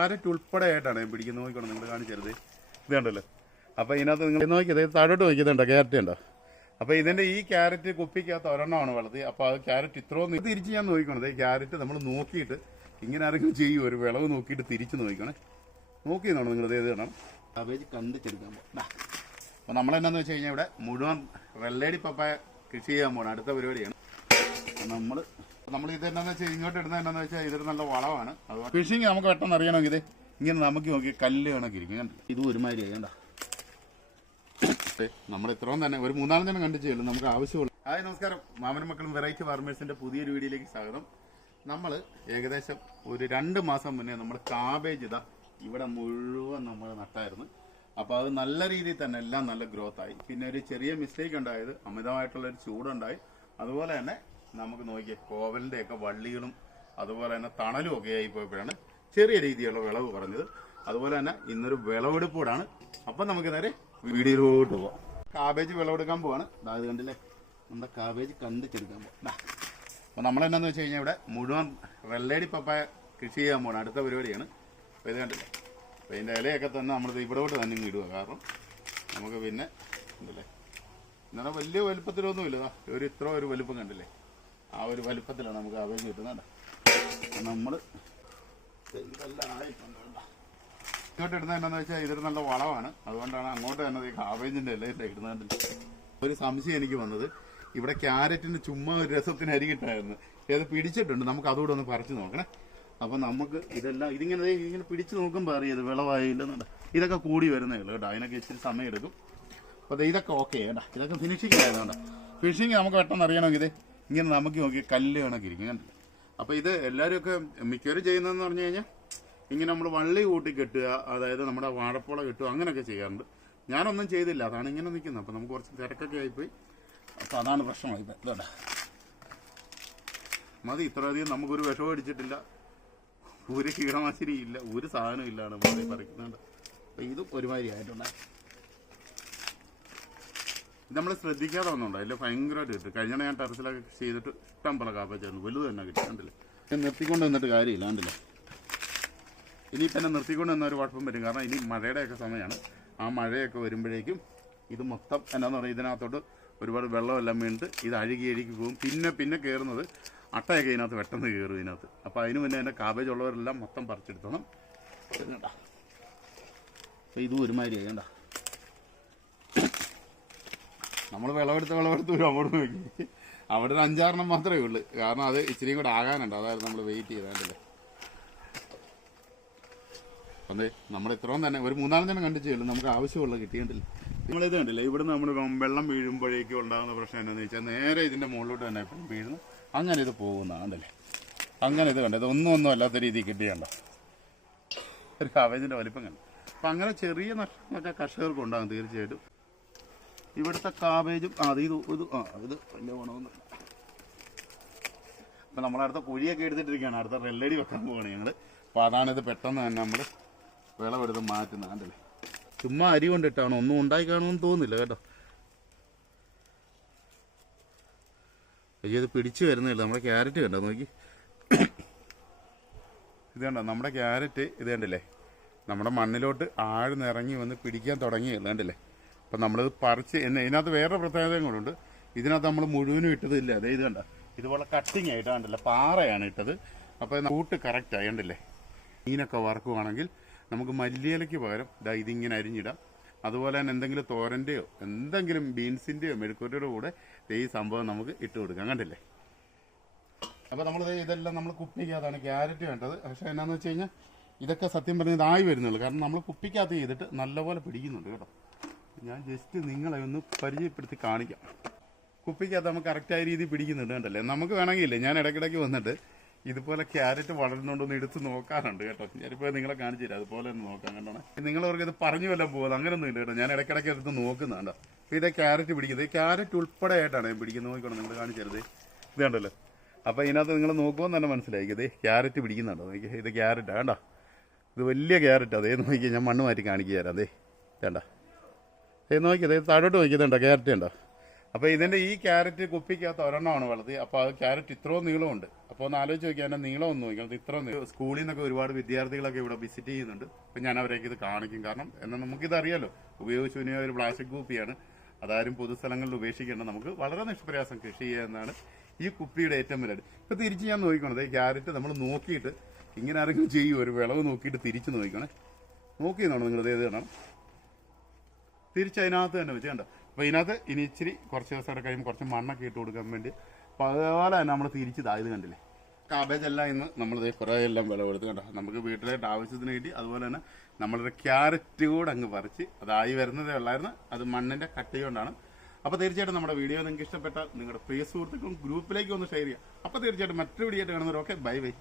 Carrot ഉൾപ്പെടെ ആയിട്ടാണ് ഞാൻ പിടിക്കുന്നത്. നോക്കിക്കോണം നിങ്ങൾ കാണിച്ചരുത്. ഇത് കണ്ടല്ലോ? അപ്പോൾ ഇതിനകത്ത് നിങ്ങൾ നോക്കിയത് താഴോട്ട് നോക്കിയതുണ്ടോ? ക്യാരറ്റ് ഉണ്ടോ? അപ്പോൾ ഇതിന്റെ ഈ ക്യാരറ്റ് കുപ്പിക്കകത്ത് ഒരെണ്ണമാണ് വളർത്തി അപ്പോൾ അത് ക്യാരറ്റ് ഇത്രയും ഇത് തിരിച്ച് ഞാൻ നോക്കിക്കോണത് ഈ ക്യാരറ്റ് നമ്മൾ നോക്കിയിട്ട് ഇങ്ങനെ ആരെങ്കിലും ചെയ്യും. ഒരു വിളവ് നോക്കിയിട്ട് തിരിച്ച് നോക്കിക്കണേ. നോക്കി നോക്കണം നിങ്ങൾ ഇത് കാണാം കാബേജ് കണ്ടിച്ചെടുക്കാൻ അപ്പോൾ നമ്മളെന്നാന്ന് വെച്ച് കഴിഞ്ഞാൽ ഇവിടെ മുഴുവൻ വെള്ളേടി പപ്പായ കൃഷി ചെയ്യാൻ പോകണം അടുത്ത പരിപാടിയാണ്. നമ്മൾ നമ്മൾ ഇത് എന്താണെന്ന് വെച്ചാൽ ഇങ്ങോട്ട് ഇടുന്നത് എന്താണെന്ന് വെച്ചാൽ ഇതൊരു നല്ല വളമാണ്. അതുകൊണ്ട് ഫിഷിങ് നമുക്ക് പെട്ടെന്ന് അറിയണമെങ്കിൽ ഇങ്ങനെ നമുക്ക് നോക്കി കല്ല് കണക്കിരിക്കും കണ്ടോ? ഇത് ഒരുമാതിരി കണ്ട? നമ്മൾ ഇത്രയും തന്നെ ഒരു മൂന്നാലും തന്നെ കണ്ടു ചെയ്യുള്ളൂ നമുക്ക് ആവശ്യമുള്ളൂ ഹായ് നമസ്കാരം. മാമനും മക്കളും വെറൈറ്റി ഫാർമേഴ്സിന്റെ പുതിയൊരു വീഡിയോയിലേക്ക് സ്വാഗതം. നമ്മൾ ഏകദേശം ഒരു രണ്ട് മാസം മുന്നേ നമ്മൾ കാബേജ് ഇതാ ഇവിടെ മുഴുവൻ നമ്മൾ നട്ടായിരുന്നു. അപ്പോൾ അത് നല്ല രീതിയിൽ തന്നെ എല്ലാം നല്ല ഗ്രോത്ത് ആയി. പിന്നെ ഒരു ചെറിയ മിസ്റ്റേക്ക് ഉണ്ടായത് അമിതമായിട്ടുള്ള ഒരു ചൂടുണ്ടായി. അതുപോലെ തന്നെ നമുക്ക് നോക്കിയേ കോവലിന്റെ ഒക്കെ വള്ളികളും അതുപോലെ തന്നെ തണലും ഒക്കെ ആയി പോയപ്പോഴാണ് ചെറിയ രീതിയിലുള്ള വിളവ് കുറഞ്ഞത്. അതുപോലെ തന്നെ ഇന്നൊരു വിളവെടുപ്പോടാണ്. അപ്പം നമുക്ക് നേരെ വീടിലോട്ട് പോവാം. കാബേജ് വിളവെടുക്കാൻ പോവാണ്. ഇത് കണ്ടില്ലേ? നമ്മുടെ കാബേജ് കണ്ടിച്ചെടുക്കാൻ പോവാം. അപ്പോൾ നമ്മളെന്നാന്ന് വെച്ച് കഴിഞ്ഞാൽ ഇവിടെ മുഴുവൻ വെള്ളേടി പപ്പായ കൃഷി ചെയ്യാൻ പോകണം അടുത്ത പരിപാടിയാണ്. അപ്പോൾ ഇത് കണ്ടില്ലേ? അപ്പോൾ ഇതിന്റെ ഇലയൊക്കെ തന്നെ നമ്മൾ ഇവിടോട്ട് തന്നെ ഇടുക കാരണം നമുക്ക് പിന്നെ ഉണ്ടല്ലേ എന്നാൽ വലിയ വലുപ്പത്തിലൊന്നുമില്ല. ഒരു ഇത്ര ഒരു വലുപ്പം കണ്ടില്ലേ? ആ ഒരു വലുപ്പത്തിലാണ് നമുക്ക് കാബേജ് കിട്ടുന്നത് നമ്മൾ. ഇങ്ങോട്ട് ഇടുന്നത് എന്താണെന്ന് വെച്ചാൽ ഇതൊരു നല്ല വളമാണ് അതുകൊണ്ടാണ് അങ്ങോട്ട് തന്നെ ഈ കാബേജിന്റെ ഇലയിട്ട് ഇടുന്നത് ഒരു സംശയം എനിക്ക് വന്നത്. ഇവിടെ ക്യാരറ്റിന് ചുമ്മാ ഒരു രസത്തിന് അരി കിട്ടായിരുന്നു. ഇത് പിടിച്ചിട്ടുണ്ട്? നമുക്ക് അതുകൂടെ ഒന്ന് പറിച്ചു നോക്കണേ. അപ്പൊ നമുക്ക് ഇതെല്ലാം ഇതിങ്ങനെ ഇങ്ങനെ പിടിച്ചു നോക്കുമ്പോൾ അറിയത് വിളവായില്ലെന്നുണ്ട് ഇതൊക്കെ കൂടി വരുന്നേ ഉള്ളൂ കേട്ടോ. അതിനൊക്കെ ഇച്ചിരി സമയം എടുക്കും. അപ്പോൾ ഇതൊക്കെ ഓക്കെ കേട്ടോ ഇതൊക്കെ ഫിനിഷിങ് ആയതുകൊണ്ട്. ഫിനിഷിങ് നമുക്ക് പെട്ടെന്ന് അറിയണമെങ്കിൽ ഇങ്ങനെ നമുക്ക് നോക്കി കല്ല് കണക്കിരിക്കും കണ്ടില്ലേ? അപ്പോൾ ഇത് എല്ലാവരും ഒക്കെ മിക്കവരും ചെയ്യുന്നതെന്ന് പറഞ്ഞു കഴിഞ്ഞാൽ ഇങ്ങനെ നമ്മൾ വള്ളി കൂട്ടി കെട്ടുക അതായത് നമ്മുടെ വാഴപ്പോള കെട്ടുക അങ്ങനെയൊക്കെ ചെയ്യാറുണ്ട്. ഞാനൊന്നും ചെയ്തില്ല അതാണ് ഇങ്ങനെ നിൽക്കുന്നത്. അപ്പോൾ നമുക്ക് കുറച്ച് തിരക്കൊക്കെ ആയിപ്പോയി. അപ്പോൾ അതാണ് പ്രശ്നമായി. ഇപ്പം ഇതോടാ മതി ഇത്രയധികം നമുക്കൊരു വിഷവും അടിച്ചിട്ടില്ല. ഒരു കീടമാശിനി ഇല്ല ഒരു സാധനം ഇല്ലാണ് മതി പറിക്കുന്നുണ്ട് അപ്പോൾ ഇതും ഒരുമാതിരി ആയിട്ടുണ്ടായി നമ്മൾ ശ്രദ്ധിക്കാതെ വന്നുണ്ടോ അതിൽ ഭയങ്കരമായിട്ട് കിട്ടും കഴിഞ്ഞ ഞാൻ ടെറസിലൊക്കെ ചെയ്തിട്ട് ഇഷ്ടം പോലെ കാപ്പച്ചായിരുന്നു വലുത് തന്നെ കിട്ടി. കണ്ടില്ലേ? ഞാൻ നിർത്തിക്കൊണ്ട് നിന്നിട്ട് കാര്യമില്ല. കണ്ടില്ലേ? ഇനിയിപ്പോൾ എന്നെ നിർത്തിക്കൊണ്ട് നിന്ന ഒരു കുഴപ്പം വരും. കാരണം ഇനി മഴയുടെയൊക്കെ സമയമാണ് ആ മഴയൊക്കെ വരുമ്പോഴേക്കും ഇത് മൊത്തം എന്നാന്ന് പറയുക ഇതിനകത്തോട്ട് ഒരുപാട് വെള്ളമെല്ലാം വീണിട്ട് ഇത് അഴുകി അഴുകി പോകും. പിന്നെ പിന്നെ കയറുന്നത് അട്ടയൊക്കെ ഇതിനകത്ത് പെട്ടെന്ന് കയറും ഇതിനകത്ത്. അപ്പോൾ അതിന് മുന്നേ എന്റെ കാബേജ് ഉള്ളവരെല്ലാം മൊത്തം പറിച്ചെടുത്തോണം. ഇതും ഒരുമാതിരി കണ്ട? നമ്മൾ വിളവെടുത്ത് വിളവെടുത്ത് ഒരു അങ്ങോട്ട് നോക്കി അവിടെ ഒരു അഞ്ചാറെണ്ണം മാത്രമേ ഉള്ളൂ. കാരണം അത് ഇച്ചിരിയും കൂടെ ആകാനുണ്ട്. അതായത് നമ്മൾ വെയിറ്റ് ചെയ്താണ്ടല്ലേ അതെ നമ്മൾ ഇത്രയും തന്നെ. ഒരു മൂന്നാലും തന്നെ കണ്ടു ചെയ്യുള്ളൂ നമുക്ക് ആവശ്യമുള്ള കിട്ടിയിട്ടില്ല. നമ്മളിത് കണ്ടില്ല? ഇവിടെ നമ്മൾ വെള്ളം വീഴുമ്പോഴേക്കും ഉണ്ടാകുന്ന പ്രശ്നം എന്താണെന്ന് വെച്ചാൽ നേരെ ഇതിന്റെ മുകളിലോട്ട് തന്നെ എപ്പോഴും വീഴുന്നു. അങ്ങനെ ഇത് പോകുന്നതാണ് കണ്ടല്ലേ? അങ്ങനെ ഇത് കണ്ടത് ഒന്നും ഒന്നും അല്ലാത്ത രീതിയിൽ കിട്ടിയണ്ട? ഒരു കവേജിന്റെ വലിപ്പം കണ്ടു. അപ്പം അങ്ങനെ ചെറിയ നഷ്ടങ്ങളൊക്കെ കർഷകർക്ക് ഉണ്ടാകും തീർച്ചയായിട്ടും. ഇവിടുത്തെ കാബേജും ആ ഇത് ഇത് ആ ഇത് വലിയ ഗുണമൊന്നും അപ്പം നമ്മളടുത്ത കുഴിയൊക്കെ എടുത്തിട്ടിരിക്കുകയാണ്. അടുത്ത റെല്ലടി വെക്കാൻ പോവുകയാണ് ഞങ്ങൾ അപ്പോൾ അതാണിത് പെട്ടെന്ന് തന്നെ നമ്മൾ വിളവെടുത്ത് മാറ്റുന്നത് കണ്ടല്ലേ? ചുമ്മാ അരി കൊണ്ടിട്ടാണ്. ഒന്നും ഉണ്ടായി കാണുമെന്ന് തോന്നുന്നില്ല കേട്ടോ. അയ്യോ ഇത് പിടിച്ചു വരുന്നില്ല. നമ്മുടെ ക്യാരറ്റ് കണ്ടോ? നോക്കി. ഇത് കണ്ടോ? നമ്മുടെ ക്യാരറ്റ് ഇത് കണ്ടില്ലേ? നമ്മുടെ മണ്ണിലോട്ട് ആഴ്ന്നിറങ്ങി വന്ന് പിടിക്കാൻ തുടങ്ങിയല്ലോ കണ്ടില്ലേ? അപ്പം നമ്മളിത് പറിച്ച് എന്നെ ഇതിനകത്ത് വേറെ പ്രത്യേകതയും കൂടെ ഇതിനകത്ത് നമ്മൾ മുഴുവനും ഇട്ടതില്ല അതേ ഇത് കണ്ട? ഇതുപോലെ കട്ടിങ് ആയിട്ട് കണ്ടില്ല? പാറയാണ് ഇട്ടത്. അപ്പോൾ കൂട്ട് കറക്റ്റ് ആയി കണ്ടില്ലേ? മീനൊക്കെ വറക്കുവാണെങ്കിൽ നമുക്ക് മല്ലിയിലയ്ക്ക് പകരം ഇതാ ഇതിങ്ങനെ അരിഞ്ഞിടാം. അതുപോലെ തന്നെ എന്തെങ്കിലും തോരന്റെയോ എന്തെങ്കിലും ബീൻസിന്റെയോ മെഴുക്കുരയുടെ കൂടെ ഈ സംഭവം നമുക്ക് ഇട്ട് കൊടുക്കാം. കണ്ടില്ലേ? അപ്പോൾ നമ്മൾ ഇതെല്ലാം നമ്മൾ കുപ്പിക്കകത്താണ് ക്യാരറ്റ് വേണ്ടത്. പക്ഷേ എന്നാന്ന് വെച്ച് കഴിഞ്ഞാൽ ഇതൊക്കെ സത്യം പറഞ്ഞാൽ ഇതായി വരുന്നുള്ളൂ. കാരണം നമ്മൾ കുപ്പിക്കകത്ത് ചെയ്തിട്ട് നല്ലപോലെ പിടിക്കുന്നുണ്ട് കേട്ടോ. ഞാൻ ജസ്റ്റ് നിങ്ങളെ ഒന്ന് പരിചയപ്പെടുത്തി കാണിക്കാം. കുപ്പിക്കകത്ത് നമുക്ക് കറക്റ്റായ രീതിയിൽ പിടിക്കുന്നുണ്ട് കണ്ടല്ലേ? നമുക്ക് വേണമെങ്കിലേ ഞാൻ ഇടയ്ക്കിടയ്ക്ക് വന്നിട്ട് ഇതുപോലെ ക്യാരറ്റ് വളരുന്നുണ്ടോന്ന് എടുത്ത് നോക്കാറുണ്ട് കേട്ടോ. ഞാനിപ്പോൾ നിങ്ങളെ കാണിച്ചു തരാം. അതുപോലെ ഒന്ന് നോക്കാം കണ്ടോ നിങ്ങളവർക്ക് ഇത് പറഞ്ഞു വല്ലതും പോകുന്നത് അങ്ങനെയൊന്നും ഇല്ല കേട്ടോ. ഞാൻ ഇടയ്ക്കിടയ്ക്ക് എടുത്ത് നോക്കുന്നുണ്ട് അപ്പോൾ ഇതേ ക്യാരറ്റ് പിടിക്കുന്നത്. ഈ ക്യാരറ്റ് ഉൾപ്പെടെ ആയിട്ടാണ് ഞാൻ പിടിക്കുന്നത്. നോക്കണം നിങ്ങൾ കാണിച്ചു തരുത് ഇത് അപ്പോൾ ഇതിനകത്ത് നിങ്ങൾ നോക്കുമ്പോൾ തന്നെ മനസ്സിലായി ഇത് ക്യാരറ്റ് പിടിക്കുന്നുണ്ടോ? നോക്കി ഇത് ക്യാരറ്റാ കേട്ടോ ഇത് വലിയ ക്യാരറ്റ് അതേ നോക്കി ഞാൻ മണ്ണ് മാറ്റി കാണിക്കുക തരാം അതേ വേണ്ട ഏ നോക്കി ഇത് താഴോട്ട് നോക്കിയതുണ്ടോ? ക്യാരറ്റ് ഉണ്ടോ? അപ്പോൾ ഇതിന്റെ ഈ ക്യാരറ്റ് കുപ്പിക്കകത്ത് ഒരെണ്ണമാണ് വളർത്തി അപ്പോൾ അത് ക്യാരറ്റ് ഇത്രയും നീളമുണ്ട്. അപ്പോൾ ഒന്ന് ആലോചിച്ച് നോക്കിയാൽ അതിന്റെ നീളം ഒന്ന് നോക്കിയാൽ ഇത്ര. സ്കൂളിൽ നിന്നൊക്കെ ഒരുപാട് വിദ്യാർത്ഥികളൊക്കെ ഇവിടെ വിസിറ്റ് ചെയ്യുന്നുണ്ട്. അപ്പോൾ ഞാൻ അവരേക്ക് ഇത് കാണിക്കും. കാരണം എന്നാൽ നമുക്കിത് അറിയാലോ. ഉപയോഗിച്ച് പിന്നെ ഒരു പ്ലാസ്റ്റിക് കുപ്പിയാണ് അതാരും പൊതുസ്ഥലങ്ങളിൽ ഉപേക്ഷിക്കേണ്ട. നമുക്ക് വളരെ നിഷ്പ്രയാസം കൃഷി ചെയ്യുന്നതാണ് ഈ കുപ്പിയുടെ ഏറ്റവും വലുത്. ഇപ്പം തിരിച്ച് ഞാൻ നോക്കിക്കോണത് ഈ ക്യാരറ്റ് നമ്മൾ നോക്കിയിട്ട് ഇങ്ങനെ ആരെങ്കിലും ചെയ്യും ഒരു വിളവ് നോക്കിയിട്ട് തിരിച്ച് നോക്കിക്കണേ. നോക്കി നോക്കണം നിങ്ങൾ ഏത് കാണാം. തിരിച്ച് അതിനകത്ത് തന്നെ വെച്ച് കണ്ടോ? അപ്പോൾ ഇതിനകത്ത് ഇനി ഇച്ചിരി കുറച്ച് ദിവസം കഴിയുമ്പോൾ കുറച്ച് മണ്ണൊക്കെ ഇട്ട് കൊടുക്കാൻ വേണ്ടി അപ്പോൾ അതുപോലെ തന്നെ നമ്മൾ തിരിച്ച് ഇതായത് കണ്ടില്ലേ? കാബേജ് എല്ലാം ഇന്ന് നമ്മൾ കുറേ എല്ലാം വിളവെടുത്ത് കണ്ടോ? നമുക്ക് വീട്ടിലായിട്ട് ആവശ്യത്തിന് കിട്ടി. അതുപോലെ തന്നെ നമ്മളൊരു ക്യാരറ്റ് കൂടെ അങ്ങ് പറിച്ച് അതായി വരുന്നതേ ഉള്ളായിരുന്നു. അത് മണ്ണിന്റെ കട്ടി കൊണ്ടാണ്. അപ്പോൾ തീർച്ചയായിട്ടും നമ്മുടെ വീഡിയോ നിങ്ങൾക്ക് ഇഷ്ടപ്പെട്ട നിങ്ങളുടെ ഫേസ് സുഹൃത്തുക്കളും ഗ്രൂപ്പിലേക്ക് ഒന്ന് ഷെയർ ചെയ്യാം അപ്പോൾ തീർച്ചയായിട്ടും മറ്റൊരു വീഡിയോ ആയിട്ട് കാണുന്നവരൊക്കെ ബൈ ബൈ